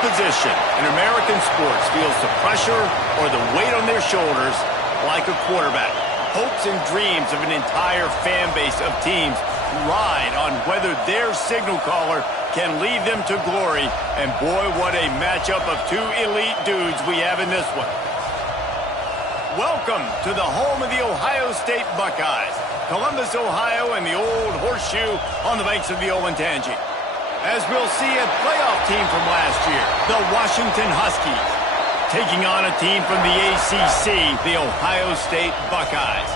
position in American sports feels the pressure or the weight on their shoulders like a quarterback. Hopes and dreams of an entire fan base of teams ride on whether their signal caller can lead them to glory. And boy, what a matchup of two elite dudes we have in this one. Welcome to the home of the Ohio State Buckeyes, Columbus, Ohio, and the old horseshoe on the banks of the Olentangy. As we'll see, a playoff team from last year, the Washington Huskies, taking on a team from the ACC, the Ohio State Buckeyes.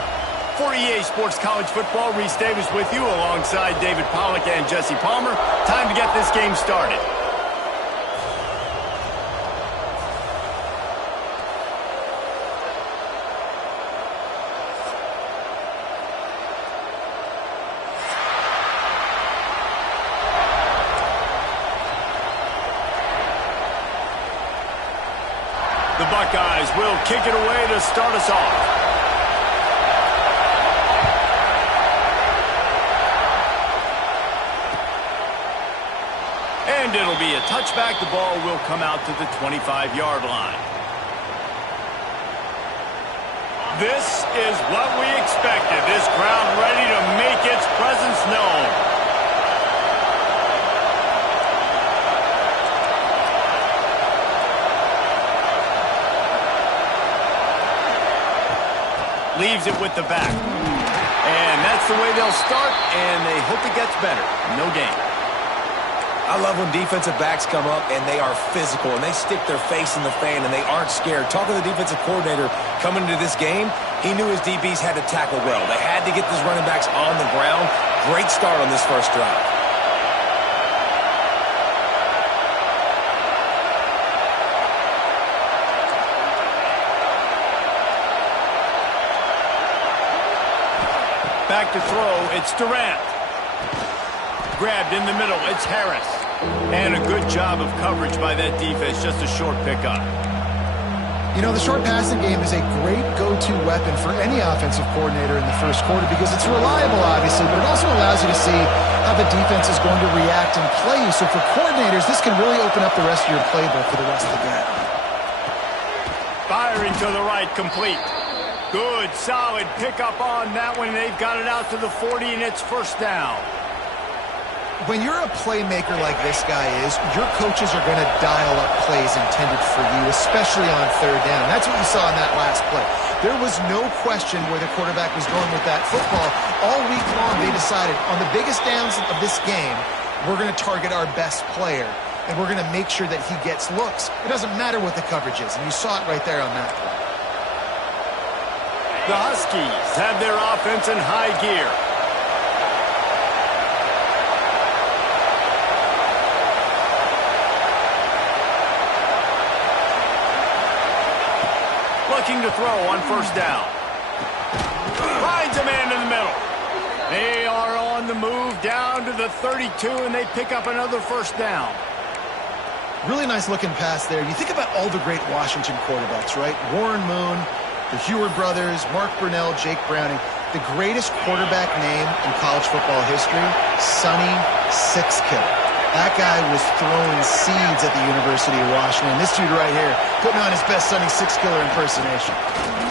For EA Sports College Football, Reese Davis with you alongside David Pollack and Jesse Palmer. Time to get this game started. The Buckeyes will kick it away to start us off. And it'll be a touchback. The ball will come out to the 25-yard line. This is what we expected. This crowd ready to make its presence known. Leaves it with the back. And that's the way they'll start, and they hope it gets better. No gain. I love when defensive backs come up and they are physical and they stick their face in the fan and they aren't scared. Talking to the defensive coordinator coming into this game, he knew his DBs had to tackle well. They had to get these running backs on the ground. Great start on this first drive. Back to throw, it's Durant. Grabbed in the middle, it's Harris. And a good job of coverage by that defense, just a short pickup. You know, the short passing game is a great go-to weapon for any offensive coordinator in the first quarter because it's reliable, obviously, but it also allows you to see how the defense is going to react and play you. So for coordinators, this can really open up the rest of your playbook for the rest of the game. Firing to the right, complete. Good, solid pickup on that one. They've got it out to the 40, and it's first down. When you're a playmaker like this guy is, your coaches are going to dial up plays intended for you, especially on third down. That's what you saw in that last play. There was no question where the quarterback was going with that football. All week long, they decided on the biggest downs of this game, we're going to target our best player, and we're going to make sure that he gets looks. It doesn't matter what the coverage is, and you saw it right there on that play. The Huskies have their offense in high gear. Looking to throw on first down. Finds a man in the middle. They are on the move down to the 32, and they pick up another first down. Really nice looking pass there. You think about all the great Washington quarterbacks, right? Warren Moon, the Heward brothers, Mark Brunell, Jake Browning. The greatest quarterback name in college football history, Sonny Sixkiller. That guy was throwing seeds at the University of Washington. This dude right here, putting on his best Sonny Sixkiller impersonation.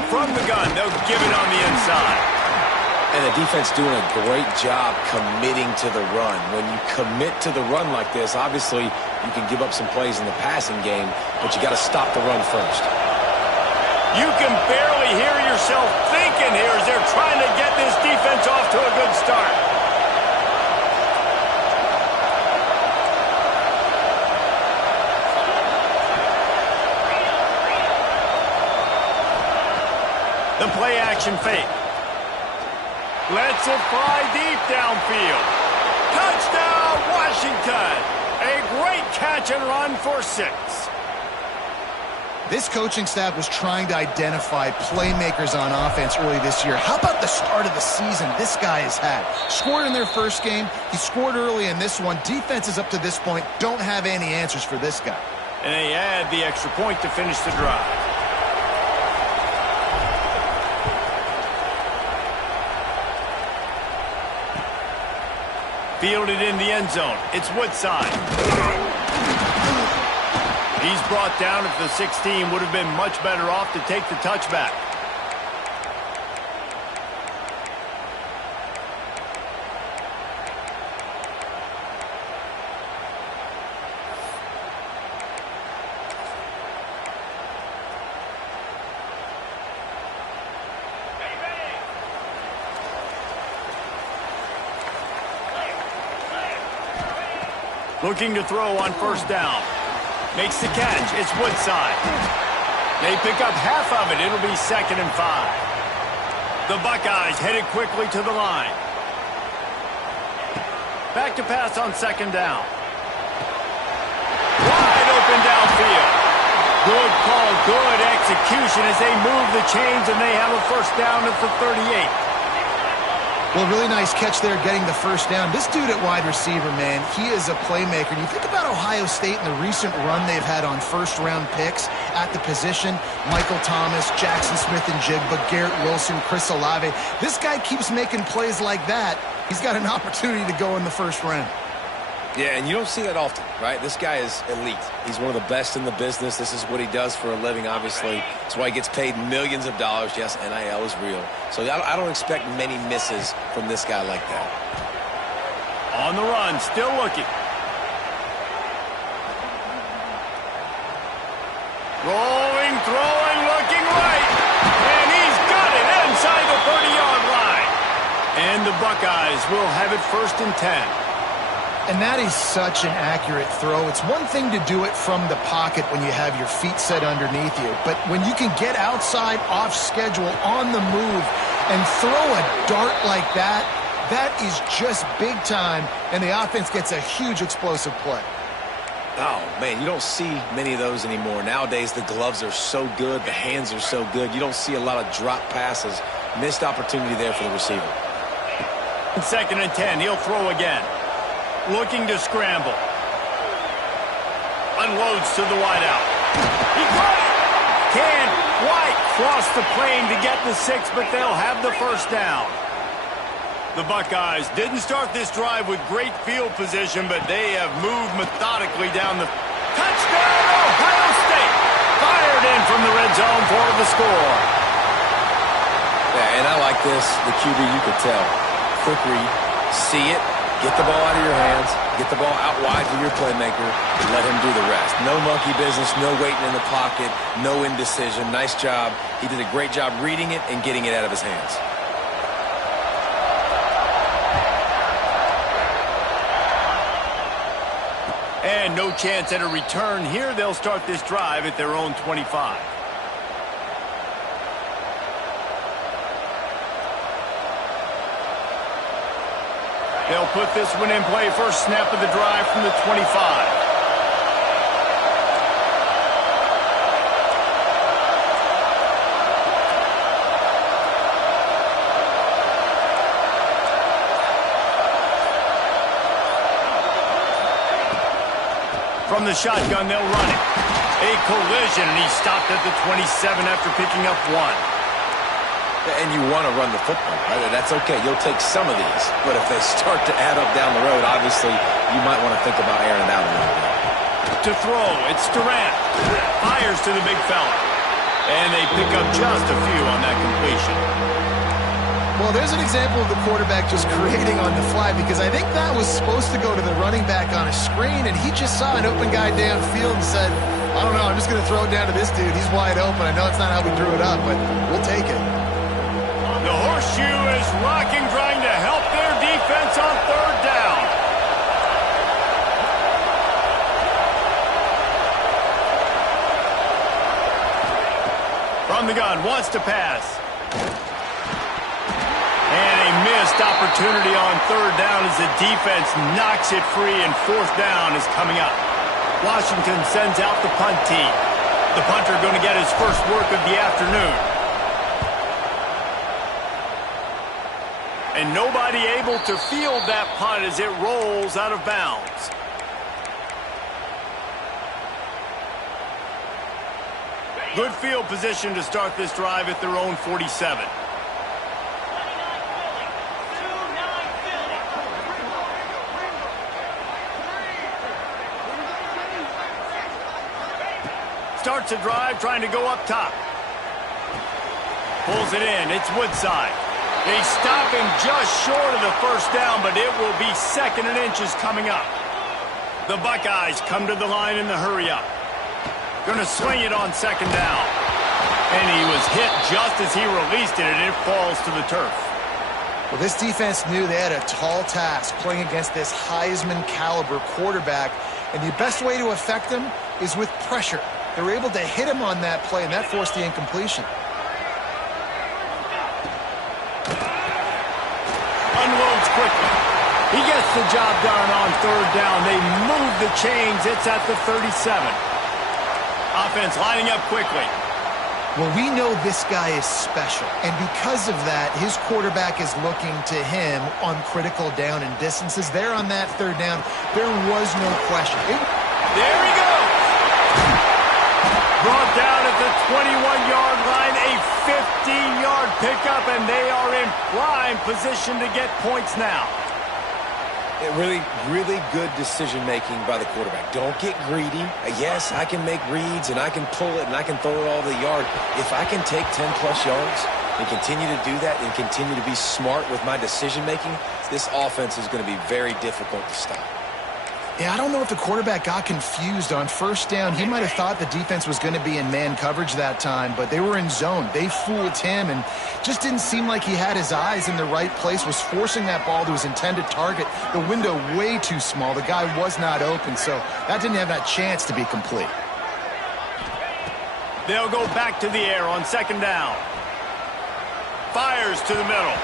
From the gun, they'll give it on the inside. And the defense doing a great job committing to the run. When you commit to the run like this, obviously you can give up some plays in the passing game, but you got to stop the run first. You can barely hear yourself thinking here as they're trying to get this defense off to a good start. The play action fake. Lets it fly deep downfield. Touchdown, Washington. A great catch and run for 6. This coaching staff was trying to identify playmakers on offense early this year. How about the start of the season this guy has had? Scored in their first game. He scored early in this one. Defenses up to this point don't have any answers for this guy. And they add the extra point to finish the drive. Fielded in the end zone. It's Woodside. He's brought down at the 16. Would have been much better off to take the touchback. Looking to throw on first down. Makes the catch. It's Woodside. They pick up half of it. It'll be 2nd and 5. The Buckeyes headed quickly to the line. Back to pass on 2nd down. Wide open downfield. Good call, good execution as they move the chains, and they have a first down at the 38. Well, really nice catch there getting the first down. This dude at wide receiver, man, he is a playmaker. And you think about Ohio State and the recent run they've had on first-round picks at the position. Michael Thomas, Jackson Smith-Njigba, Garrett Wilson, Chris Olave. This guy keeps making plays like that. He's got an opportunity to go in the first round. Yeah, and you don't see that often, right? This guy is elite. He's one of the best in the business. This is what he does for a living, obviously. That's why he gets paid millions of dollars. Yes, NIL is real. So I don't expect many misses from this guy like that. On the run, still looking. Rolling, throwing, looking right. And he's got it inside the 30-yard line. And the Buckeyes will have it 1st and 10. And that is such an accurate throw. It's one thing to do it from the pocket when you have your feet set underneath you. But when you can get outside, off schedule, on the move, and throw a dart like that, that is just big time. And the offense gets a huge explosive play. Oh, man, you don't see many of those anymore. Nowadays, the gloves are so good. The hands are so good. You don't see a lot of drop passes. Missed opportunity there for the receiver. 2nd and 10. He'll throw again. Looking to scramble. Unloads to the wideout. He got it! Can't quite cross the plane to get the 6, but they'll have the first down. The Buckeyes didn't start this drive with great field position, but they have moved methodically down the... Touchdown, Ohio State! Fired in from the red zone for the score. Yeah, and I like this. The QB, you could tell. Quick read. See it. Get the ball out of your hands. Get the ball out wide to your playmaker. And let him do the rest. No monkey business. No waiting in the pocket. No indecision. Nice job. He did a great job reading it and getting it out of his hands. And no chance at a return here. They'll start this drive at their own 25. They'll put this one in play. First snap of the drive from the 25. From the shotgun, they'll run it. A collision, and he stopped at the 27 after picking up 1. And you want to run the football, right? That's okay. You'll take some of these. But if they start to add up down the road, obviously, you might want to think about airing it out a little bit. To throw, it's Durant. Fires to the big fella. And they pick up just a few on that completion. Well, there's an example of the quarterback just creating on the fly, because I think that was supposed to go to the running back on a screen, and he just saw an open guy downfield and said, I don't know, I'm just going to throw it down to this dude. He's wide open. I know it's not how we drew it up, but we'll take it. The horseshoe is rocking, trying to help their defense on 3rd down. From the gun, wants to pass. And a missed opportunity on 3rd down as the defense knocks it free, and 4th down is coming up. Washington sends out the punt team. The punter going to get his first work of the afternoon. And nobody able to field that punt as it rolls out of bounds. Good field position to start this drive at their own 47. Starts a drive trying to go up top. Pulls it in. It's Woodside. They stop him just short of the first down, but it will be 2nd and inches coming up. The Buckeyes come to the line in the hurry-up. Going to swing it on 2nd down. And he was hit just as he released it, and it falls to the turf. Well, this defense knew they had a tall task playing against this Heisman-caliber quarterback, and the best way to affect him is with pressure. They were able to hit him on that play, and that forced the incompletion. Unloads quickly. He gets the job done on 3rd down. They move the chains. It's at the 37. Offense lining up quickly. Well, we know this guy is special, and because of that, his quarterback is looking to him on critical down and distances. There on that 3rd down, there was no question. There he goes! Brought down at the 21-yard line, a 15-yard pickup, and they are in prime position to get points now. Really, really good decision-making by the quarterback. Don't get greedy. Yes, I can make reads, and I can pull it, and I can throw it all the yard. If I can take 10-plus yards and continue to do that and continue to be smart with my decision-making, this offense is going to be very difficult to stop. Yeah, I don't know if the quarterback got confused on 1st down. He might have thought the defense was going to be in man coverage that time, but they were in zone. They fooled him and just didn't seem like he had his eyes in the right place, was forcing that ball to his intended target. The window way too small. The guy was not open, so that didn't have that chance to be complete. They'll go back to the air on 2nd down. Fires to the middle.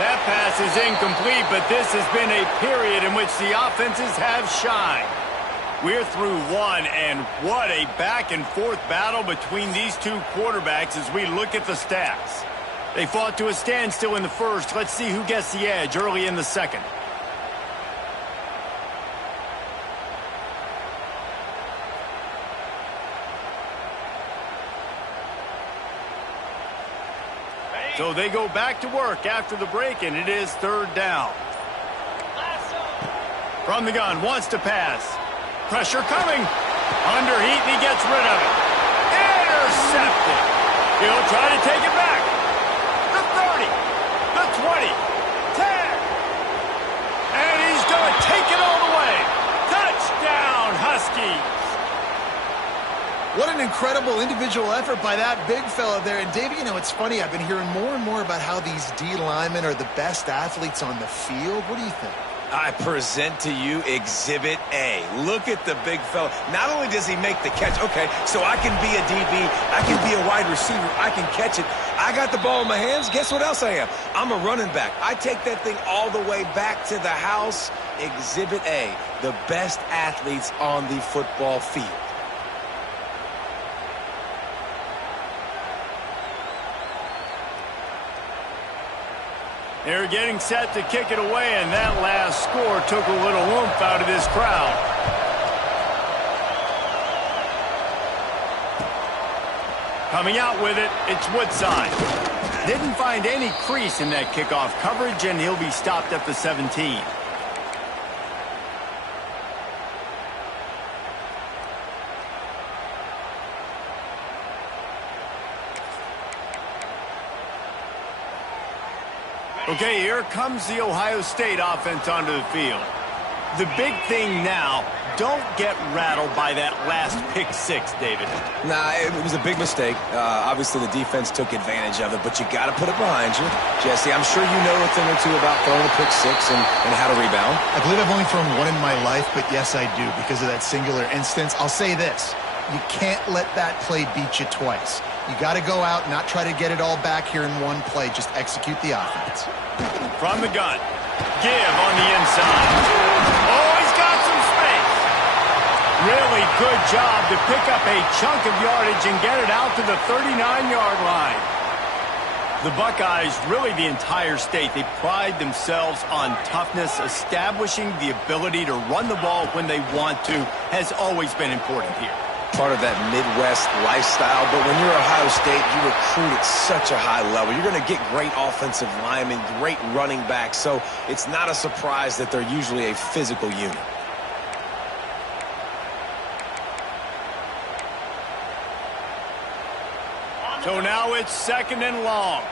That pass is incomplete, but this has been a period in which the offenses have shined. We're through one, and what a back-and-forth battle between these two quarterbacks as we look at the stats. They fought to a standstill in the 1st. Let's see who gets the edge early in the 2nd. So they go back to work after the break, and it is 3rd down. From the gun, wants to pass. Pressure coming. Under heat, and he gets rid of it. Intercepted. He'll try to take it back. The 30, the 20, 10. And he's going to take it all the way. Touchdown, Huskies. What an incredible individual effort by that big fella there. And, Davey, you know, it's funny. I've been hearing more and more about how these D linemen are the best athletes on the field. What do you think? I present to you Exhibit A. Look at the big fella. Not only does he make the catch, okay, so I can be a DB, I can be a wide receiver, I can catch it. I got the ball in my hands. Guess what else I am? I'm a running back. I take that thing all the way back to the house. Exhibit A, the best athletes on the football field. They're getting set to kick it away, and that last score took a little oomph out of this crowd. Coming out with it, it's Woodside. Didn't find any crease in that kickoff coverage, and he'll be stopped at the 17. Okay, here comes the Ohio State offense onto the field. The big thing now, don't get rattled by that last pick six, David. Nah, it was a big mistake. Obviously, the defense took advantage of it, but you got to put it behind you. Jesse, I'm sure you know a thing or two about throwing a pick six and how to rebound. I believe I've only thrown one in my life, but yes, I do because of that singular instance. I'll say this. You can't let that play beat you twice. You got to go out, not try to get it all back here in one play. Just execute the offense. From the gun. Give on the inside. Oh, he's got some space. Really good job to pick up a chunk of yardage and get it out to the 39-yard line. The Buckeyes, really the entire state, they pride themselves on toughness. Establishing the ability to run the ball when they want to has always been important here. Part of that Midwest lifestyle, but when you're Ohio State, you recruit at such a high level. You're going to get great offensive linemen, great running backs, so it's not a surprise that they're usually a physical unit. So now it's 2nd and long.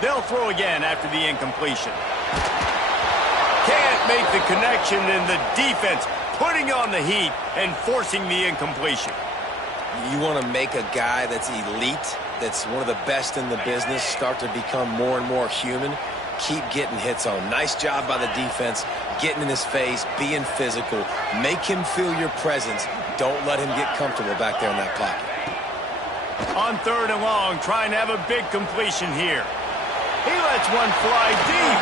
They'll throw again after the incompletion. Can't make the connection, and the defense putting on the heat and forcing the incompletion. You want to make a guy that's elite, that's one of the best in the business, start to become more and more human. Keep getting hits on him. Nice job by the defense, getting in his face, being physical. Make him feel your presence. Don't let him get comfortable back there in that pocket. On 3rd and long, trying to have a big completion here. He lets one fly deep.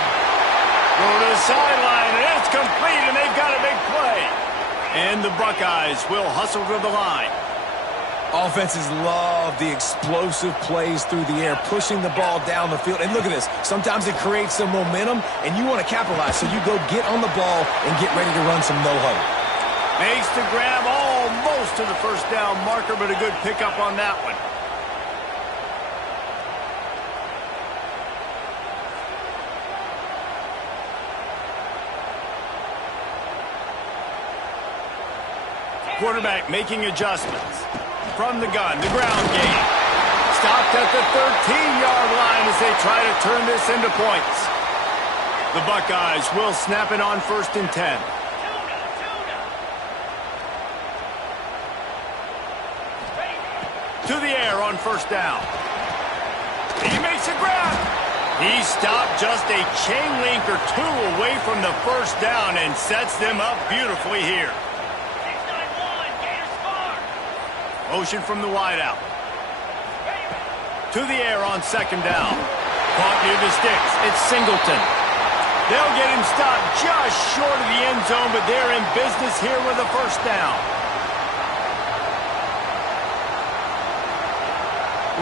Go to the sideline, and it's complete, and they've got a big play. And the Buckeyes will hustle to the line. Offenses love the explosive plays through the air, pushing the ball down the field. And look at this. Sometimes it creates some momentum, and you want to capitalize. So you go get on the ball and get ready to run some no-huddle. Makes the grab almost to the 1st down marker, but a good pickup on that one. Quarterback making adjustments. From the gun, the ground game. Stopped at the 13-yard line as they try to turn this into points. The Buckeyes will snap it on 1st and 10. To the air on 1st down. He makes a grab. He stopped just a chain link or 2 away from the 1st down and sets them up beautifully here. Motion from the wideout. To the air on 2nd down. Caught near the sticks. It's Singleton. They'll get him stopped just short of the end zone, but they're in business here with a 1st down.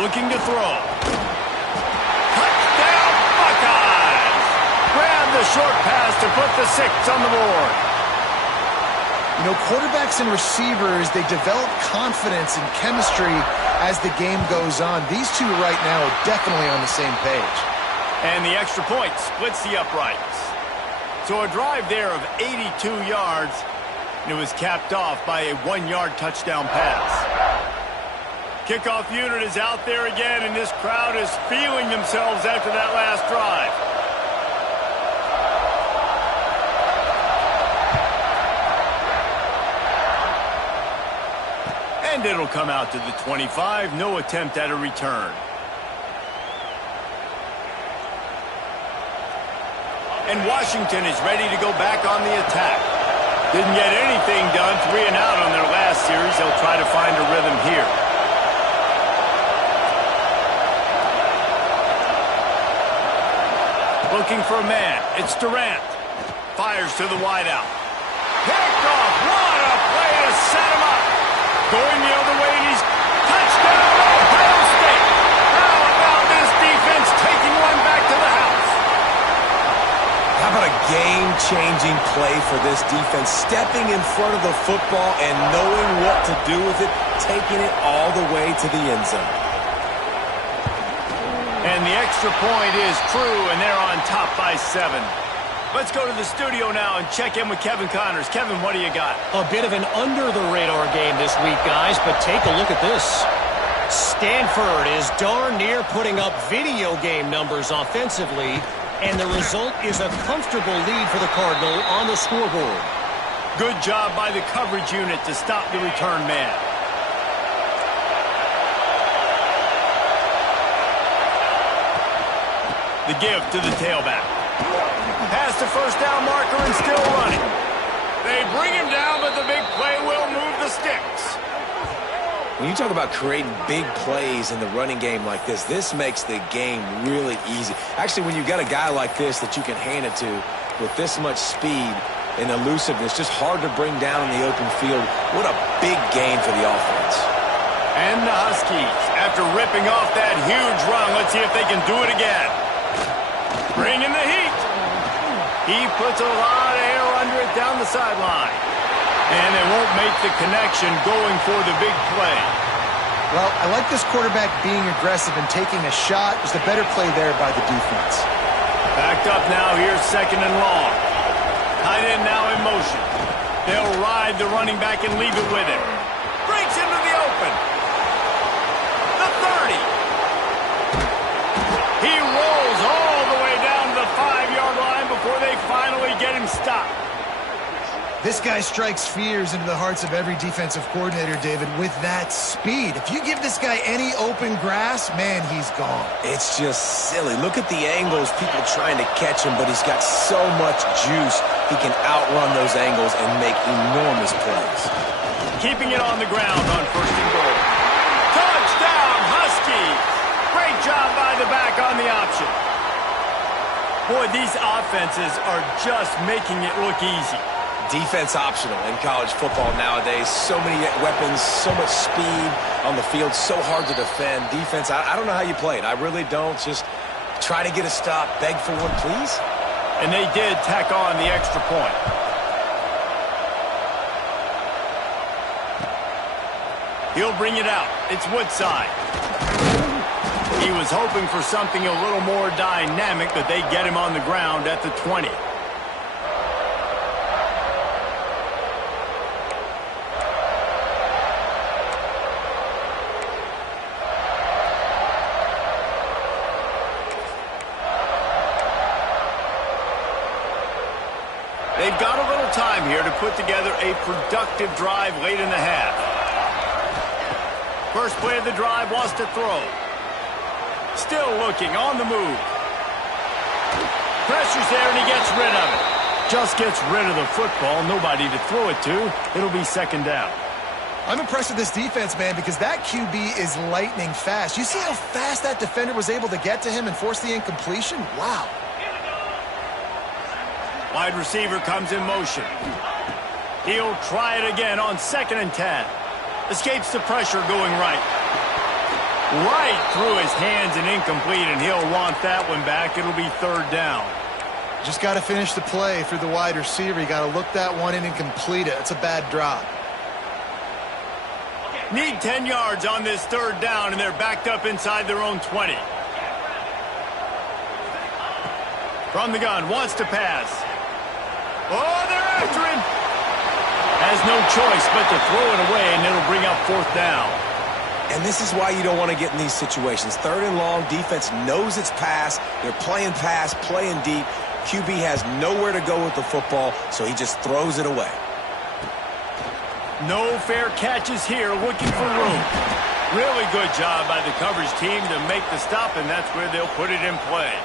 Looking to throw. Touchdown, Buckeyes! Grab the short pass to put the 6 on the board. You know, quarterbacks and receivers, they develop confidence and chemistry as the game goes on. These two right now are definitely on the same page. And the extra point splits the uprights. So a drive there of 82 yards, and it was capped off by a 1-yard touchdown pass. Kickoff unit is out there again, and this crowd is feeling themselves after that last drive. And it'll come out to the 25. No attempt at a return. And Washington is ready to go back on the attack. Didn't get anything done, 3 and out on their last series. They'll try to find a rhythm here. Looking for a man. It's Durant. Fires to the wideout. Picked off. What a play to set him up. Going the other way, and he's touchdown, Ohio State. How about this defense taking one back to the house? How about a game-changing play for this defense? Stepping in front of the football and knowing what to do with it, taking it all the way to the end zone. And the extra point is true, and they're on top by 7. Let's go to the studio now and check in with Kevin Connors. Kevin, what do you got? A bit of an under-the-radar game this week, guys, but take a look at this. Stanford is darn near putting up video game numbers offensively, and the result is a comfortable lead for the Cardinal on the scoreboard. Good job by the coverage unit to stop the return man. The give to the tailback. Past the 1st down marker and still running. They bring him down, but the big play will move the sticks. When you talk about creating big plays in the running game like this makes the game really easy. Actually, when you've got a guy like this that you can hand it to with this much speed and elusiveness, just hard to bring down in the open field. What a big game for the offense. And the Huskies, after ripping off that huge run, let's see if they can do it again. Bringing the heat. He puts a lot of air under it down the sideline. And they won't make the connection going for the big play. Well, I like this quarterback being aggressive and taking a shot. There's a better play there by the defense. Backed up now, here's 2nd and long. Tight end now in motion. They'll ride the running back and leave it with him. Breaks into the open. The 30. He rolls all the way down to the 5-yard line before they finally get him stopped. This guy strikes fears into the hearts of every defensive coordinator, David, with that speed. If you give this guy any open grass, man, he's gone. It's just silly. Look at the angles, people trying to catch him, but he's got so much juice. He can outrun those angles and make enormous plays. Keeping it on the ground on 1st and goal. Touchdown, Huskies! Great job by the back on the option. Boy, these offenses are just making it look easy. Defense optional in college football nowadays. So many weapons, so much speed on the field, so hard to defend. Defense, I don't know how you play it. I really don't. Just try to get a stop, beg for one, please. And they did tack on the extra point. He'll bring it out. It's Woodside. He was hoping for something a little more dynamic, but they get him on the ground at the 20. They've got a little time here to put together a productive drive late in the half. First play of the drive, wants to throw. Still looking, on the move. Pressure's there and he gets rid of it. Just gets rid of the football, nobody to throw it to. It'll be 2nd down. I'm impressed with this defense, man, because that QB is lightning fast. You see how fast that defender was able to get to him and force the incompletion? Wow. Wide receiver comes in motion. He'll try it again on 2nd and 10. Escapes the pressure going right. Right through his hands and incomplete, and he'll want that one back. It'll be 3rd down. Just got to finish the play through the wide receiver. You got to look that one in and complete it. It's a bad drop. Need 10 yards on this 3rd down, and they're backed up inside their own 20. From the gun, wants to pass. Oh, they're after him. Has no choice but to throw it away, and it'll bring up 4th down. And this is why you don't want to get in these situations. 3rd and long, defense knows it's pass. They're playing pass, playing deep. QB has nowhere to go with the football, so he just throws it away. No fair catches here, looking for room. Really good job by the coverage team to make the stop, and that's where they'll put it in play.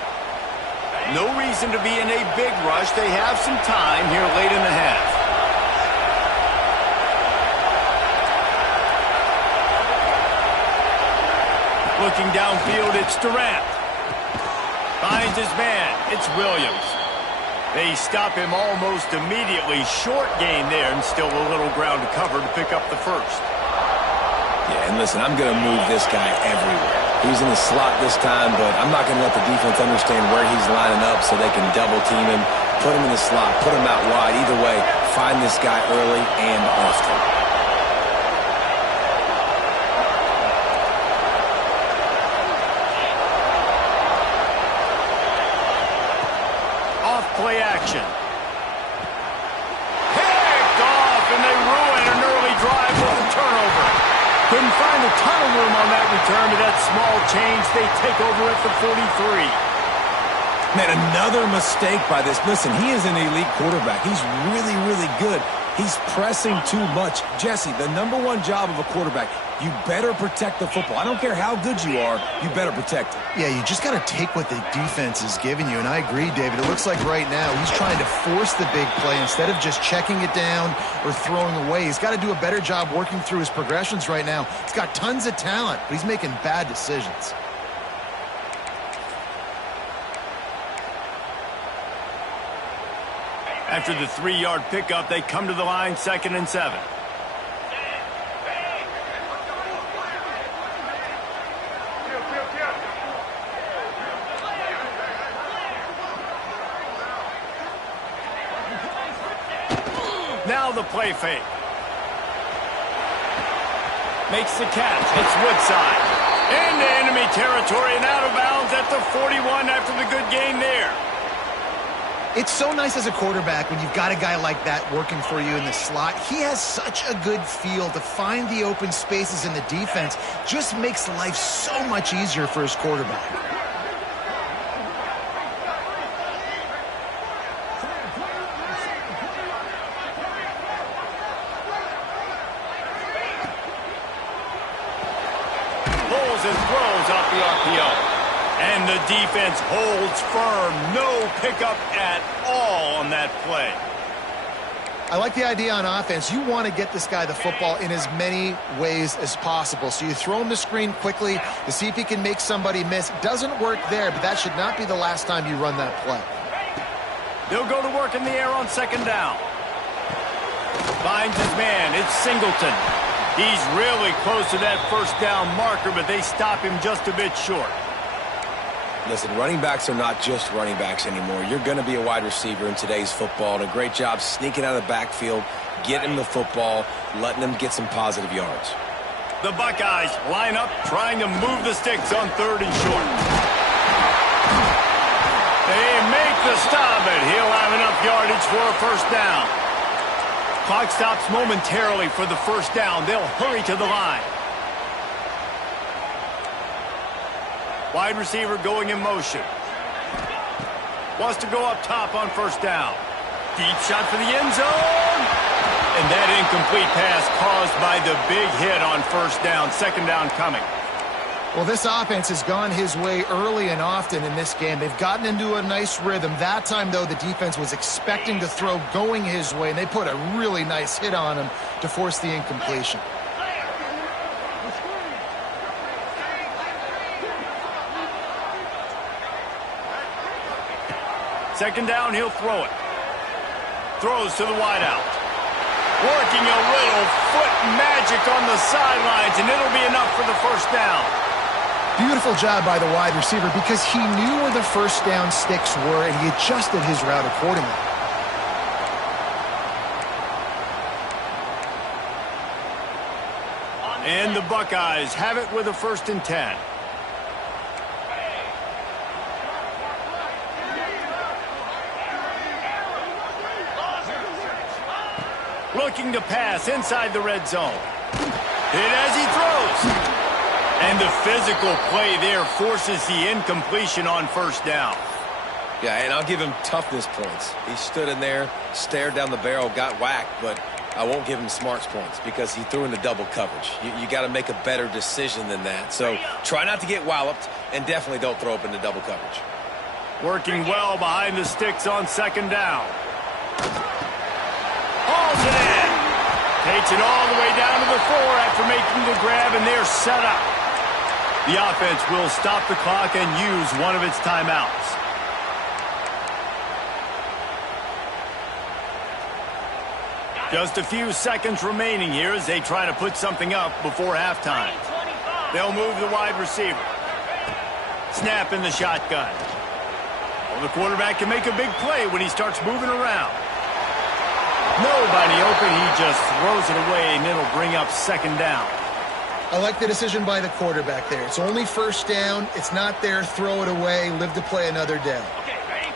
No reason to be in a big rush. They have some time here late in the half. Looking downfield, it's Durant. Finds his man. It's Williams. They stop him almost immediately. Short gain there, and still a little ground to cover to pick up the 1st. Yeah, and listen, I'm going to move this guy everywhere. He's in the slot this time, but I'm not going to let the defense understand where he's lining up so they can double team him, put him in the slot, put him out wide. Either way, find this guy early and often. Play action. Picked off, and they ruin an early drive with a turnover. Couldn't find a ton of room on that return, but that small change, they take over at the 43. Man, another mistake by this. Listen, he is an elite quarterback. He's really, really good. He's pressing too much. Jesse, the #1 job of a quarterback, you better protect the football. I don't care how good you are, you better protect it. Yeah, you just got to take what the defense is giving you, and I agree, David. It looks like right now he's trying to force the big play instead of just checking it down or throwing away. He's got to do a better job working through his progressions right now. He's got tons of talent, but he's making bad decisions. After the 3-yard pickup, they come to the line, 2nd and 7. Now the play fake. Makes the catch. It's Woodside. Into enemy territory and out of bounds at the 41 after the good gain there. It's so nice as a quarterback when you've got a guy like that working for you in the slot. He has such a good feel to find the open spaces in the defense. Just makes life so much easier for his quarterback. Pulls and throws off the RPO. And the defense holds firm. No pickup at all on that play. I like the idea on offense. You want to get this guy the football in as many ways as possible. So you throw him the screen quickly to see if he can make somebody miss. Doesn't work there, but that should not be the last time you run that play. They'll go to work in the air on second down. Finds his man. It's Singleton. He's really close to that first down marker, but they stop him just a bit short. Listen, running backs are not just running backs anymore. You're going to be a wide receiver in today's football, and a great job sneaking out of the backfield, getting him the football, letting him get some positive yards. The Buckeyes line up, trying to move the sticks on 3rd and short. They make the stop, and he'll have enough yardage for a first down. Clock stops momentarily for the first down. They'll hurry to the line. Wide receiver going in motion. Wants to go up top on first down. Deep shot for the end zone. And that incomplete pass caused by the big hit on first down. Second down coming. Well, this offense has gone his way early and often in this game. They've gotten into a nice rhythm. That time, though, the defense was expecting to throw going his way, and they put a really nice hit on him to force the incompletion. Second down, he'll throw it. Throws to the wideout. Working a little foot magic on the sidelines, and it'll be enough for the first down. Beautiful job by the wide receiver because he knew where the first down sticks were, and he adjusted his route accordingly. And the Buckeyes have it with a 1st and 10. Looking to pass inside the red zone. Hit as he throws. And the physical play there forces the incompletion on first down. Yeah, and I'll give him toughness points. He stood in there, stared down the barrel, got whacked, but I won't give him smarts points because he threw into double coverage. You got to make a better decision than that. So try not to get walloped, and definitely don't throw up into double coverage. Working well behind the sticks on second down. Hauls it in. Takes it all the way down to the 4 after making the grab, and they're set up. The offense will stop the clock and use one of its timeouts. Just a few seconds remaining here as they try to put something up before halftime. They'll move the wide receiver. Snap in the shotgun. Well, the quarterback can make a big play when he starts moving around. Nobody open, he just throws it away, and it'll bring up second down. I like the decision by the quarterback there. It's only first down. It's not there. Throw it away. Live to play another day.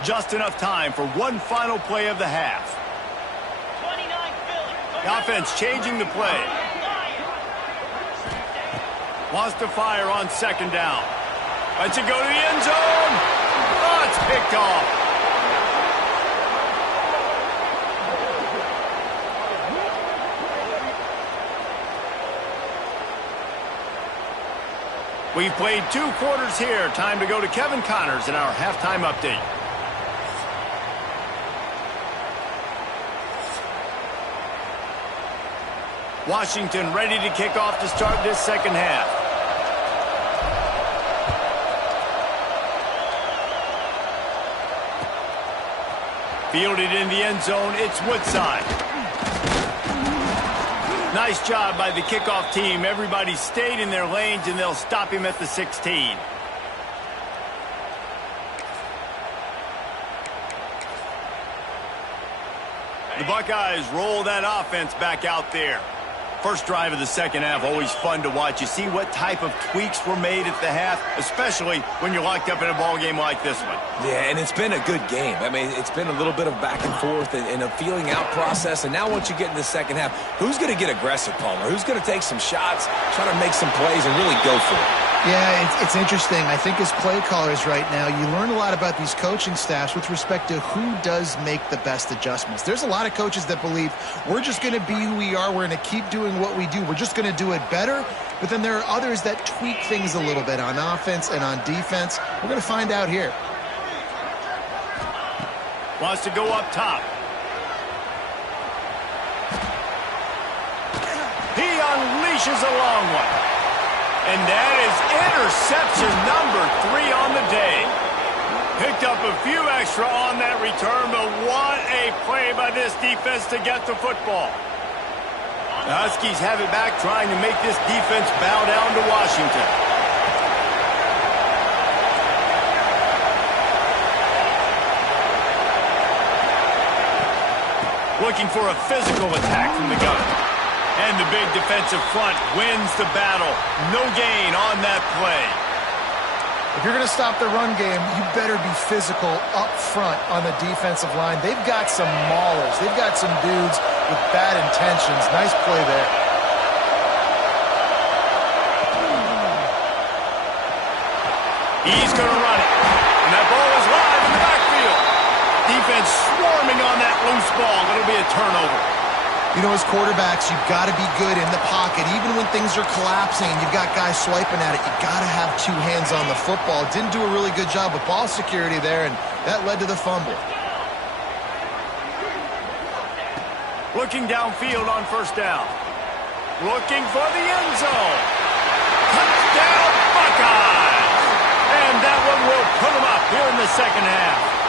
Just enough time for one final play of the half. The offense changing the play. Wants to fire on second down. Lets it go to the end zone. Oh, it's picked off. We've played 2 quarters here. Time to go to Kevin Connors in our halftime update. Washington ready to kick off to start this second half. Fielded in the end zone, it's Woodside. Nice job by the kickoff team. Everybody stayed in their lanes, and they'll stop him at the 16. The Buckeyes roll that offense back out there. First drive of the second half, always fun to watch. You see what type of tweaks were made at the half, especially when you're locked up in a ball game like this one. Yeah, and it's been a good game. I mean, it's been a little bit of back and forth and a feeling out process. And now once you get in the second half, who's going to get aggressive, Palmer? Who's going to take some shots, try to make some plays, and really go for it? Yeah, it's interesting. I think as play callers right now, you learn a lot about these coaching staffs with respect to who does make the best adjustments. There's a lot of coaches that believe we're just going to be who we are. We're going to keep doing what we do. We're just going to do it better. But then there are others that tweak things a little bit on offense and on defense. We're going to find out here. Wants to go up top. He unleashes a long one. And that is interception number 3 on the day. Picked up a few extra on that return, but what a play by this defense to get the football. The Huskies have it back, trying to make this defense bow down to Washington. Looking for a physical attack from the gun. And the big defensive front wins the battle. No gain on that play. If you're going to stop the run game, you better be physical up front on the defensive line. They've got some maulers. They've got some dudes with bad intentions. Nice play there. He's going to run it. And that ball is live in the backfield. Defense swarming on that loose ball. It'll be a turnover. You know, as quarterbacks, you've got to be good in the pocket. Even when things are collapsing and you've got guys swiping at it, you've got to have 2 hands on the football. Didn't do a really good job with ball security there, and that led to the fumble. Looking downfield on first down. Looking for the end zone. Touchdown, Buckeyes! And that one will put them up here in the second half.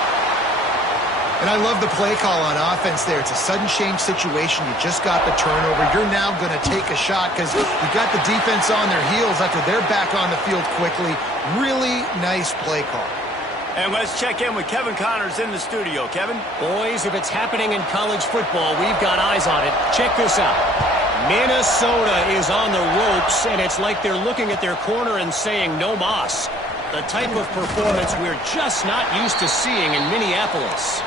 And I love the play call on offense there. It's a sudden change situation. You just got the turnover. You're now going to take a shot because you got the defense on their heels after they're back on the field quickly. Really nice play call. And let's check in with Kevin Connors in the studio. Kevin? Boys, if it's happening in college football, we've got eyes on it. Check this out. Minnesota is on the ropes, and it's like they're looking at their corner and saying, no mas. The type of performance we're just not used to seeing in Minneapolis.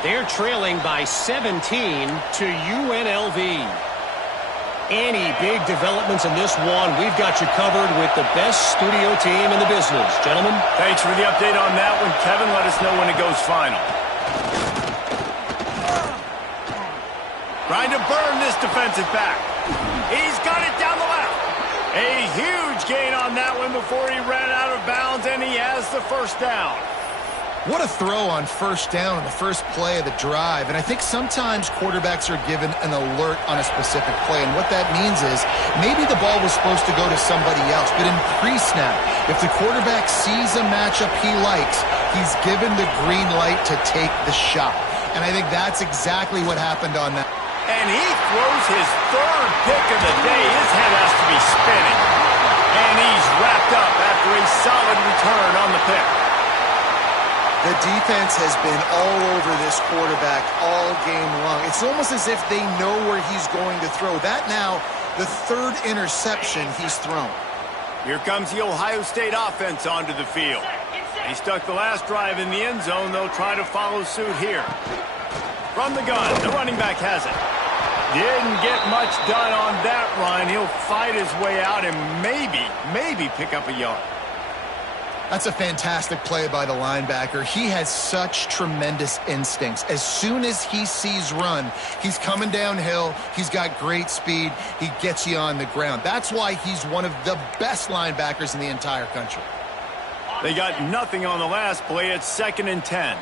They're trailing by 17 to UNLV. Any big developments in this one, we've got you covered with the best studio team in the business. Gentlemen. Thanks for the update on that one, Kevin. Let us know when it goes final. Trying to burn this defensive back. He's got it down the left. A huge gain on that one before he ran out of bounds, and he has the first down. What a throw on first down on the first play of the drive. And I think sometimes quarterbacks are given an alert on a specific play. And what that means is maybe the ball was supposed to go to somebody else. But in pre-snap, if the quarterback sees a matchup he likes, he's given the green light to take the shot. And I think that's exactly what happened on that. And he throws his 3rd pick of the day. His head has to be spinning. And he's wrapped up after a solid return on the pick. The defense has been all over this quarterback all game long. It's almost as if they know where he's going to throw. That now, the 3rd interception he's thrown. Here comes the Ohio State offense onto the field. He stuck the last drive in the end zone. They'll try to follow suit here. From the gun, the running back has it. Didn't get much done on that run. He'll fight his way out and maybe pick up a yard. That's a fantastic play by the linebacker. He has such tremendous instincts. As soon as he sees run, he's coming downhill. He's got great speed. He gets you on the ground. That's why he's one of the best linebackers in the entire country. They got nothing on the last play. It's 2nd and 10.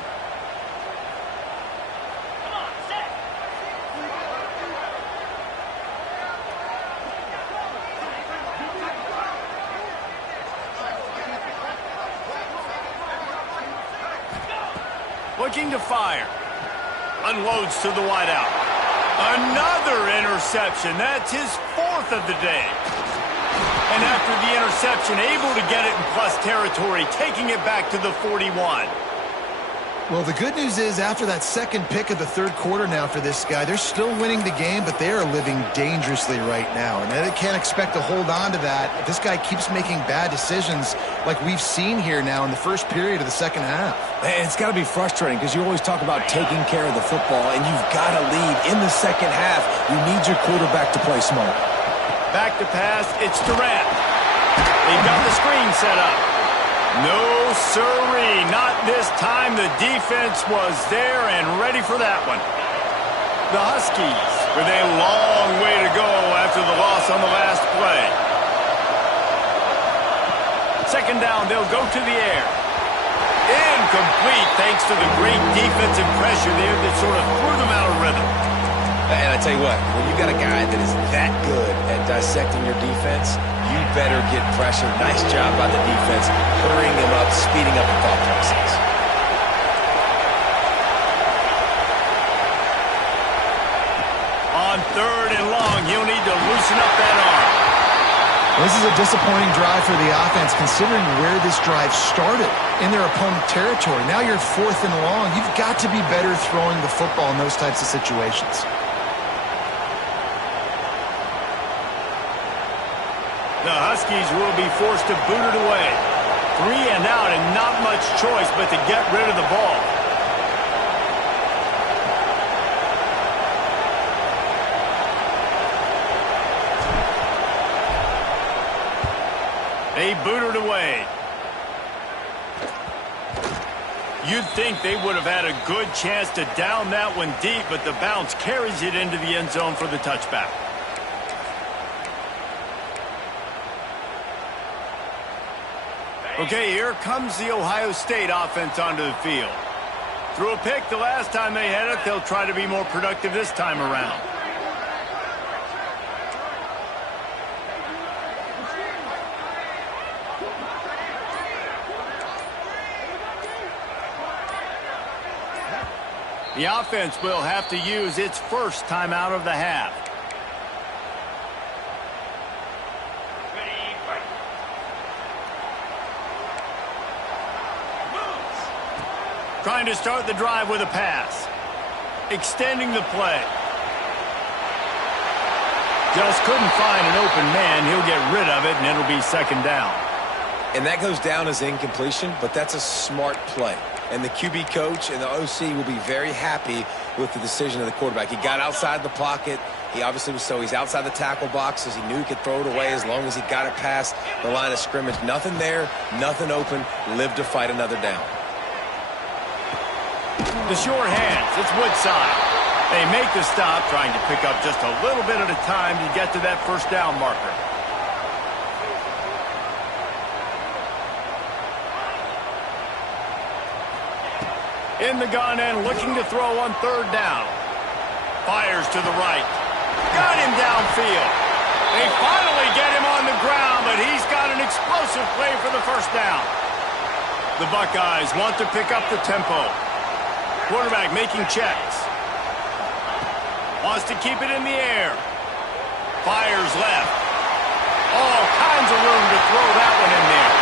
Looking to fire. Unloads to the wideout. Another interception. That's his 4th of the day. And after the interception, able to get it in plus territory, taking it back to the 41. Well, the good news is after that second pick of the third quarter now for this guy, they're still winning the game, but they are living dangerously right now. And they can't expect to hold on to that. This guy keeps making bad decisions like we've seen here now in the first period of the second half. And it's got to be frustrating because you always talk about taking care of the football, and you've got to lead in the second half. You need your quarterback to play smart. Back to pass, it's Durant. They've got the screen set up. No, sirree, not this time. The defense was there and ready for that one. The Huskies with a long way to go after the loss on the last play. Second down, they'll go to the air. Incomplete thanks to the great defensive pressure there that sort of threw them out of rhythm. And I tell you what, when you got a guy that is that good at dissecting your defense, you better get pressure. Nice job by the defense, hurrying him up, speeding up the thought process. On third and long, he'll need to loosen up that arm. This is a disappointing drive for the offense considering where this drive started in their opponent territory. Now you're fourth and long. You've got to be better throwing the football in those types of situations. The Huskies will be forced to boot it away. 3 and out and not much choice but to get rid of the ball. They boot it away. You'd think they would have had a good chance to down that one deep, but the bounce carries it into the end zone for the touchback. Okay, here comes the Ohio State offense onto the field. Threw a pick the last time they had it. They'll try to be more productive this time around. The offense will have to use its first timeout of the half. Trying to start the drive with a pass. Extending the play. Just couldn't find an open man. He'll get rid of it, and it'll be second down. And that goes down as incompletion, but that's a smart play. And the QB coach and the OC will be very happy with the decision of the quarterback. He got outside the pocket. He obviously was he's outside the tackle boxes. He knew he could throw it away as long as he got it past the line of scrimmage. Nothing there, nothing open. Live to fight another down. The short hands, it's Woodside. They make the stop, trying to pick up just a little bit at a time to get to that first down marker. In the gun and looking to throw on third down. Fires to the right. Got him downfield. They finally get him on the ground, but he's got an explosive play for the first down. The Buckeyes want to pick up the tempo. Quarterback making checks. Wants to keep it in the air. Fires left. All kinds of room to throw that one in there.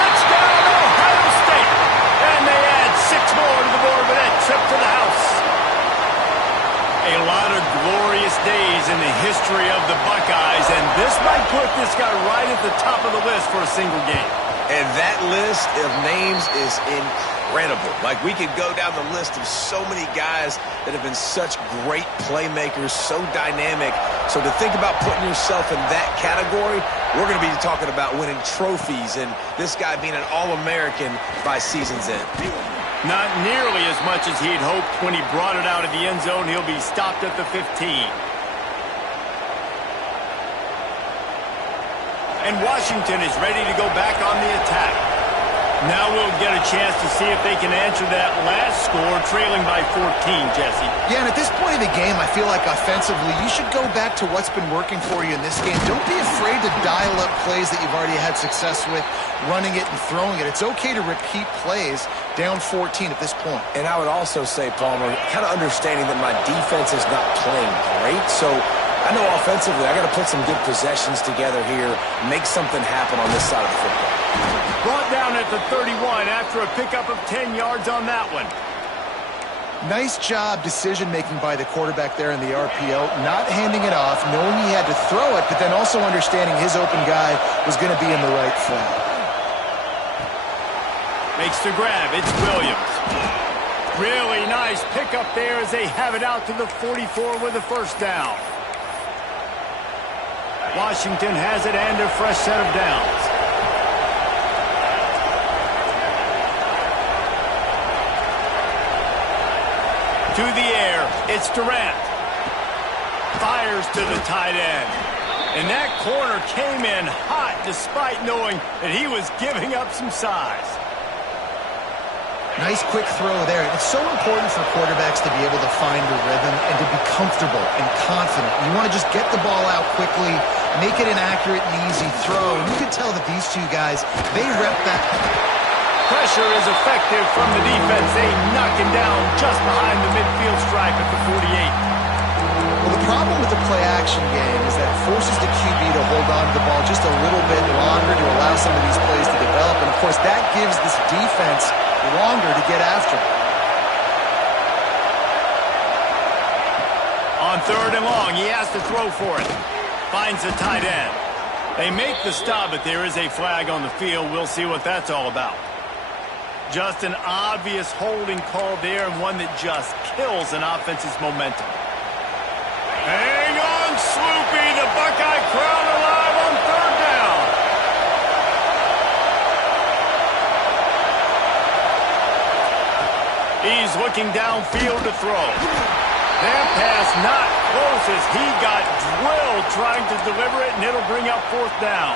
Touchdown, Ohio State. And they add 6 more to the board with that trip to the house. A lot of glorious days in the history of the Buckeyes, and this might put this guy right at the top of the list for a single game. And that list of names is incredible. Like, we could go down the list of so many guys that have been such great playmakers, so dynamic. So to think about putting yourself in that category, we're going to be talking about winning trophies and this guy being an All-American by season's end. Not nearly as much as he'd hoped when he brought it out of the end zone. He'll be stopped at the 15. And Washington is ready to go back on the attack. Now we'll get a chance to see if they can answer that last score, trailing by 14, Jesse. Yeah, and at this point in the game, I feel like offensively, you should go back to what's been working for you in this game. Don't be afraid to dial up plays that you've already had success with, running it and throwing it. It's okay to repeat plays down 14 at this point. And I would also say, Palmer, kind of understanding that my defense is not playing great, so I know offensively I got to put some good possessions together here, make something happen on this side of the football. Brought down at the 31 after a pickup of 10 yards on that one. Nice job decision-making by the quarterback there in the RPO, not handing it off, knowing he had to throw it, but then also understanding his open guy was going to be in the right flat. Makes the grab. It's Williams. Really nice pickup there as they have it out to the 44 with a first down. Washington has it and a fresh set of downs. To the air, it's Durant. Fires to the tight end. And that corner came in hot despite knowing that he was giving up some size. Nice quick throw there. It's so important for quarterbacks to be able to find a rhythm and to be comfortable and confident. You want to just get the ball out quickly, make it an accurate and easy throw. And you can tell that these two guys, they rep that. Pressure is effective from the defense. They knock him down just behind the midfield stripe at the 48. Well, the problem with the play-action game is that it forces the QB to hold on to the ball just a little bit longer to allow some of these plays to develop. And, of course, that gives this defense longer to get after. On 3rd and long, he has to throw for it. Finds the tight end. They make the stop, but there is a flag on the field. We'll see what that's all about. Just an obvious holding call there and one that just kills an offense's momentum. Hang on, Sloopy. The Buckeye crowd alive on 3rd down. He's looking downfield to throw. That pass not close as he got drilled trying to deliver it, and it'll bring up 4th down.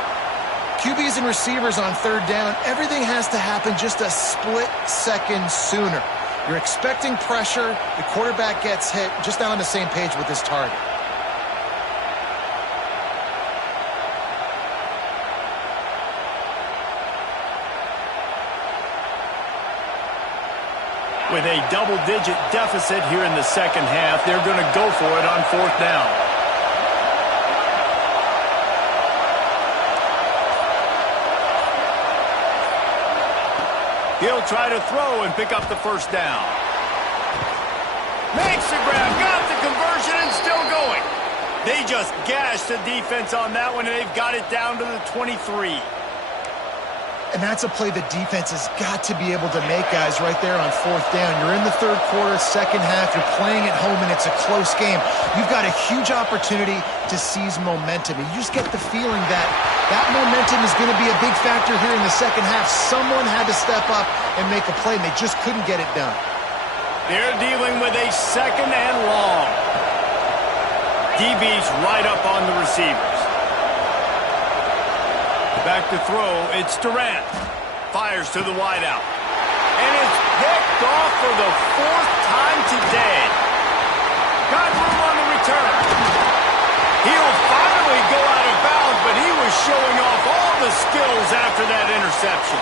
QBs and receivers on 3rd down, everything has to happen just a split second sooner. You're expecting pressure, the quarterback gets hit, just not on the same page with his target. With a double-digit deficit here in the second half, they're going to go for it on 4th down. He'll try to throw and pick up the first down. Makes the grab, got the conversion, and still going. They just gashed the defense on that one, and they've got it down to the 23. And that's a play the defense has got to be able to make, guys, right there on 4th down. You're in the 3rd quarter, second half. You're playing at home, and it's a close game. You've got a huge opportunity to seize momentum. And you just get the feeling that that momentum is going to be a big factor here in the second half. Someone had to step up and make a play, and they just couldn't get it done. They're dealing with a 2nd and long. DB's right up on the receivers. Back to throw, it's Durant. Fires to the wideout. And it's picked off for the 4th time today. Got room on the return. He'll finally go out of bounds, but he was showing off all the skills after that interception.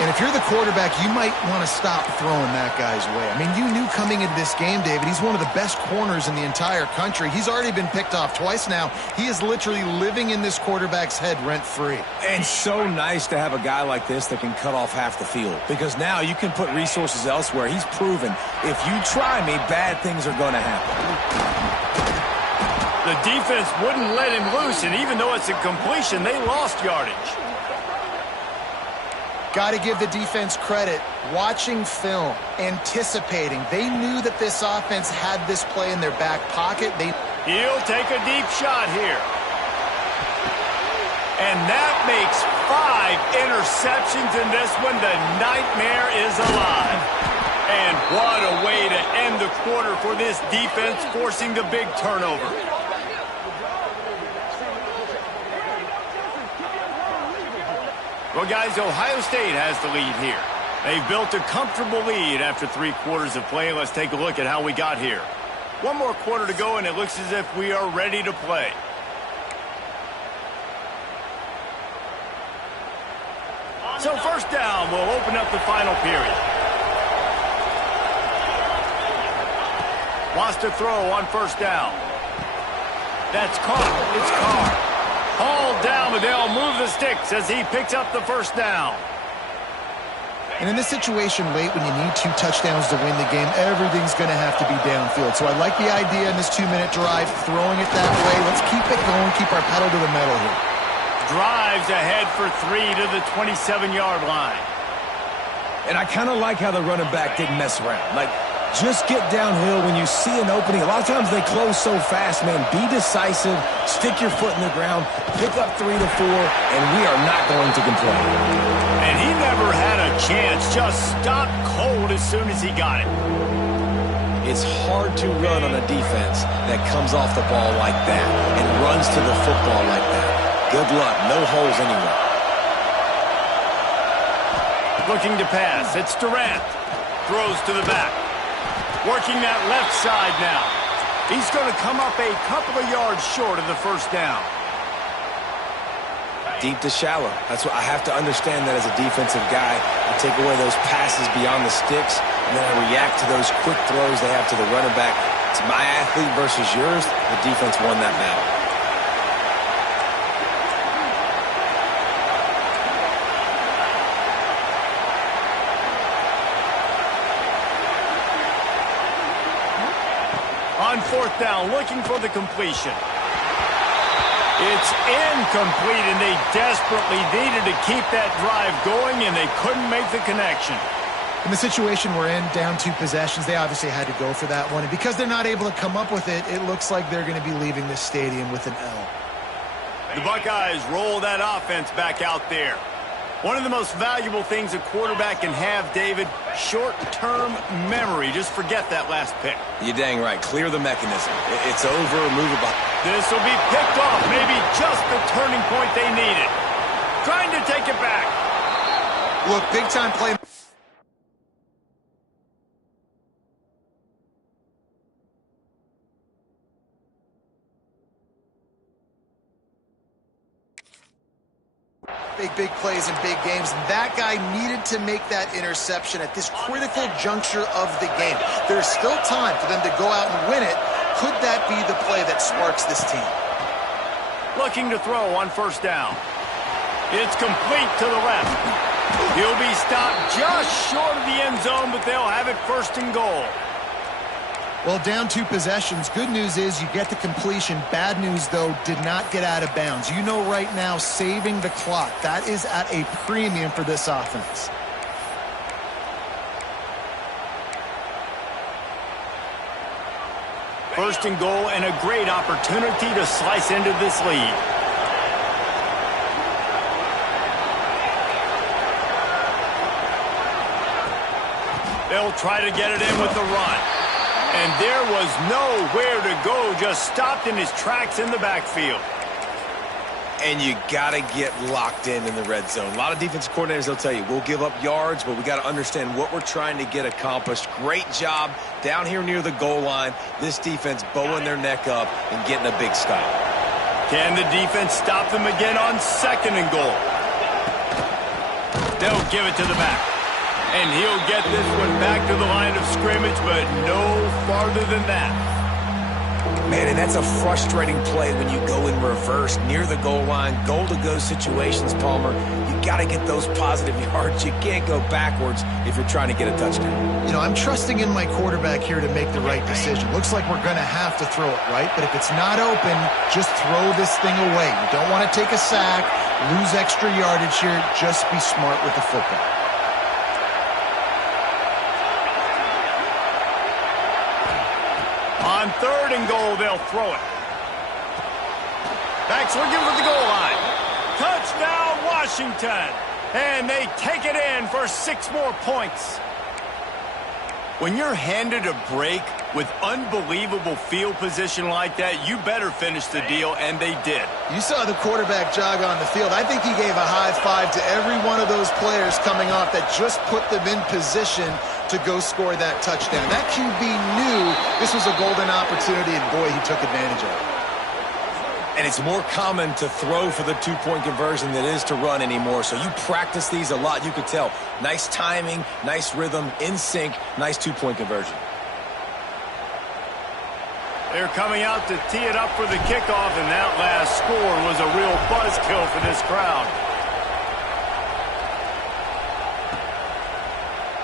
And if you're the quarterback, you might want to stop throwing that guy's way. I mean, you knew coming into this game, David, he's one of the best corners in the entire country. He's already been picked off twice now. He is literally living in this quarterback's head rent-free. And so nice to have a guy like this that can cut off half the field. Because now you can put resources elsewhere. He's proven, if you try me, bad things are going to happen. The defense wouldn't let him loose, and even though it's a completion, they lost yardage. Got to give the defense credit. Watching film, anticipating. They knew that this offense had this play in their back pocket. He'll take a deep shot here. And that makes 5 interceptions in this one. The nightmare is alive. And what a way to end the quarter for this defense, forcing the big turnover. Well, guys, Ohio State has the lead here. They've built a comfortable lead after 3 quarters of play. Let's take a look at how we got here. 1 more quarter to go, and it looks as if we are ready to play. So 1st down will open up the final period. Wants to throw on 1st down. That's caught. It's Carr. Hauled down, but they'll move the sticks as he picks up the 1st down. And in this situation late when you need 2 touchdowns to win the game, everything's going to have to be downfield. So I like the idea in this 2-minute drive, throwing it that way. Let's keep it going, keep our pedal to the metal here. Drives ahead for 3 to the 27-yard line. And I kind of like how the running back didn't mess around. Like, just get downhill when you see an opening. A lot of times they close so fast, man. Be decisive, stick your foot in the ground, pick up 3 to 4, and we are not going to complain. And he never had a chance. Just stopped cold as soon as he got it. It's hard to run on a defense that comes off the ball like that and runs to the football like that. Good luck. No holes anywhere. Looking to pass. It's Durant. Throws to the back. Working that left side now. He's going to come up a couple of yards short of the first down. Deep to shallow. That's what I have to understand that as a defensive guy. I take away those passes beyond the sticks, and then I react to those quick throws they have to the running back. It's my athlete versus yours. The defense won that battle. On 4th down, looking for the completion. It's incomplete, and they desperately needed to keep that drive going, and they couldn't make the connection. In the situation we're in, down 2 possessions, they obviously had to go for that one. And because they're not able to come up with it, it looks like they're going to be leaving this stadium with an L. The Buckeyes roll that offense back out there. One of the most valuable things a quarterback can have, David, short-term memory. Just forget that last pick. You're dang right. Clear the mechanism. It's over. Move it behind. This will be picked off. Maybe just the turning point they needed. Trying to take it back. Look, big-time play. Big plays in big games, and that guy needed to make that interception at this critical juncture of the game. There's still time for them to go out and win it. Could that be the play that sparks this team? Looking to throw on 1st down. It's complete to the left. He'll be stopped just short of the end zone, but they'll have it 1st and goal. Well, down 2 possessions. Good news is you get the completion. Bad news, though, did not get out of bounds. You know right now, saving the clock, that is at a premium for this offense. First and goal, and a great opportunity to slice into this lead. They'll try to get it in with the run. And there was nowhere to go, just stopped in his tracks in the backfield. And you got to get locked in the red zone. A lot of defensive coordinators, they'll tell you, we'll give up yards, but we got to understand what we're trying to get accomplished. Great job down here near the goal line. This defense bowing their neck up and getting a big stop. Can the defense stop them again on 2nd and goal? They'll give it to the back. And he'll get this one back to the line of scrimmage, but no farther than that. Man, and that's a frustrating play when you go in reverse near the goal line, goal-to-go situations, Palmer. You got to get those positive yards. You can't go backwards if you're trying to get a touchdown. You know, I'm trusting in my quarterback here to make the right decision. Looks like we're going to have to throw it, right? But if it's not open, just throw this thing away. You don't want to take a sack, lose extra yardage here. Just be smart with the football. On 3rd and goal, they'll throw it. Backs looking for the goal line. Touchdown, Washington. And they take it in for 6 more points. When you're handed a break with unbelievable field position like that, you better finish the deal, and they did. You saw the quarterback jog on the field. I think he gave a high five to every one of those players coming off that just put them in position to go score that touchdown. That QB knew this was a golden opportunity, and boy, he took advantage of it. And it's more common to throw for the 2-point conversion than it is to run anymore. So you practice these a lot. You could tell. Nice timing, nice rhythm, in sync, nice 2-point conversion. They're coming out to tee it up for the kickoff, and that last score was a real buzzkill for this crowd.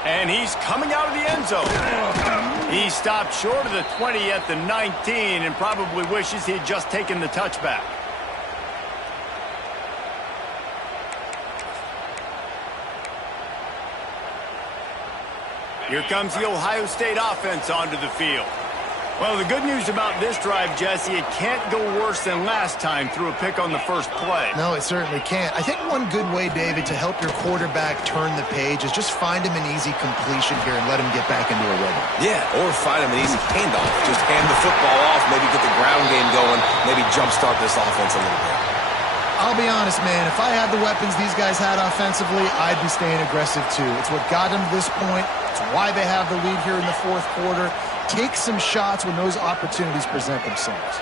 And he's coming out of the end zone. He stopped short of the 20 at the 19 and probably wishes he had just taken the touchback. Here comes the Ohio State offense onto the field. Well, the good news about this drive, Jesse, it can't go worse than last time through a pick on the first play. No, it certainly can't. I think one good way, David, to help your quarterback turn the page is just find him an easy completion here and let him get back into a rhythm. Yeah, or find him an easy handoff. Just hand the football off, maybe get the ground game going, maybe jumpstart this offense a little bit. I'll be honest, man. If I had the weapons these guys had offensively, I'd be staying aggressive too. It's what got them to this point. It's why they have the lead here in the fourth quarter. Take some shots when those opportunities present themselves.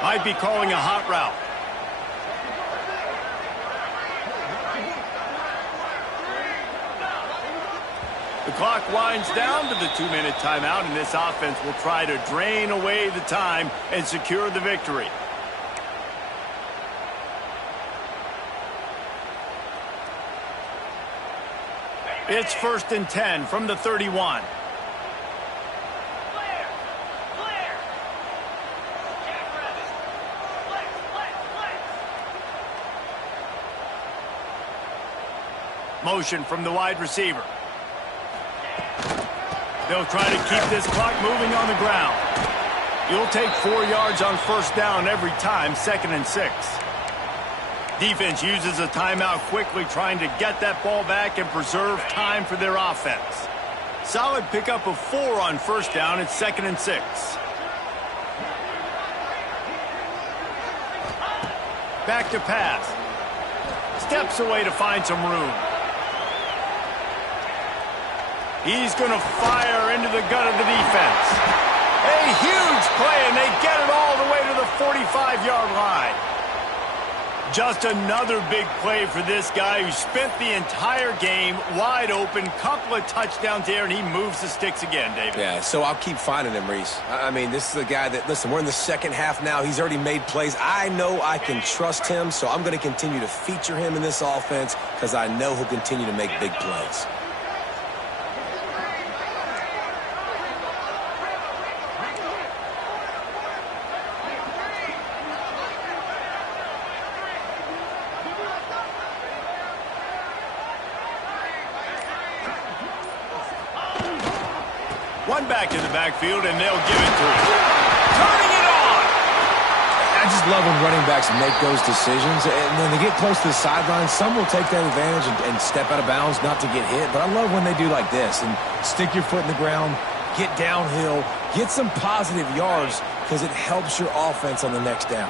Might be calling a hot route. The clock winds down to the 2-minute timeout, and this offense will try to drain away the time and secure the victory. It's 1st and 10 from the 31. Motion from the wide receiver. They'll try to keep this clock moving on the ground. You'll take 4 yards on first down every time, 2nd and 6. Defense uses a timeout quickly, trying to get that ball back and preserve time for their offense. Solid pickup of 4 on first down. It's 2nd and 6. Back to pass. Steps away to find some room. He's going to fire into the gut of the defense. A huge play, and they get it all the way to the 45-yard line. Just another big play for this guy who spent the entire game wide open, couple of touchdowns there, and he moves the sticks again, David. Yeah, so I'll keep finding him, Reese. I mean, this is a guy that, listen, we're in the second half now. He's already made plays. I know I can trust him, so I'm going to continue to feature him in this offense because I know he'll continue to make big plays. One back in the backfield, and they'll give it to him. Turning it on! I just love when running backs make those decisions. And when they get close to the sideline, some will take that advantage and step out of bounds not to get hit. But I love when they do like this and stick your foot in the ground, get downhill, get some positive yards because it helps your offense on the next down.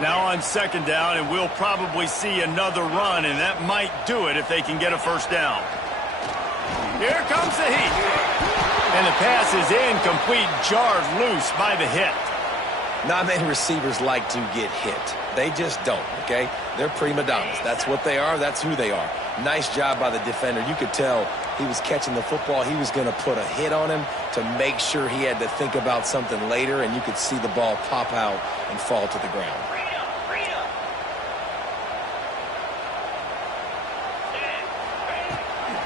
Now on 2nd down, and we'll probably see another run, and that might do it if they can get a first down. Here comes the heat. And the pass is incomplete, jarred loose by the hit. Not many receivers like to get hit. They just don't, okay? They're prima donnas. That's what they are. That's who they are. Nice job by the defender. You could tell he was catching the football. He was going to put a hit on him to make sure he had to think about something later, and you could see the ball pop out and fall to the ground.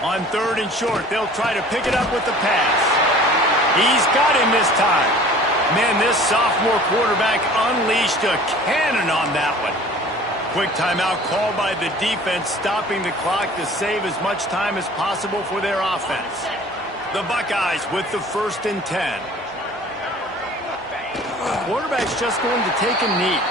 On 3rd and short, they'll try to pick it up with the pass. He's got him this time. Man, this sophomore quarterback unleashed a cannon on that one. Quick timeout called by the defense, stopping the clock to save as much time as possible for their offense. The Buckeyes with the 1st and 10. The quarterback's just going to take a knee.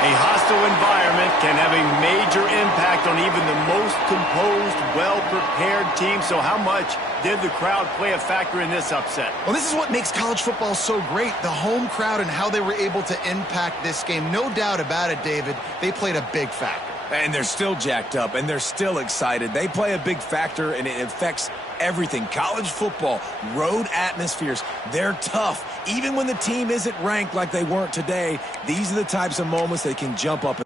A hostile environment can have a major impact on even the most composed, well-prepared team. So how much did the crowd play a factor in this upset? Well, this is what makes college football so great, the home crowd and how they were able to impact this game. No doubt about it, David, they played a big factor. And they're still jacked up, and they're still excited. They play a big factor, and it affects everything. College football, road atmospheres, they're tough. Even when the team isn't ranked like they weren't today, these are the types of moments they can jump up.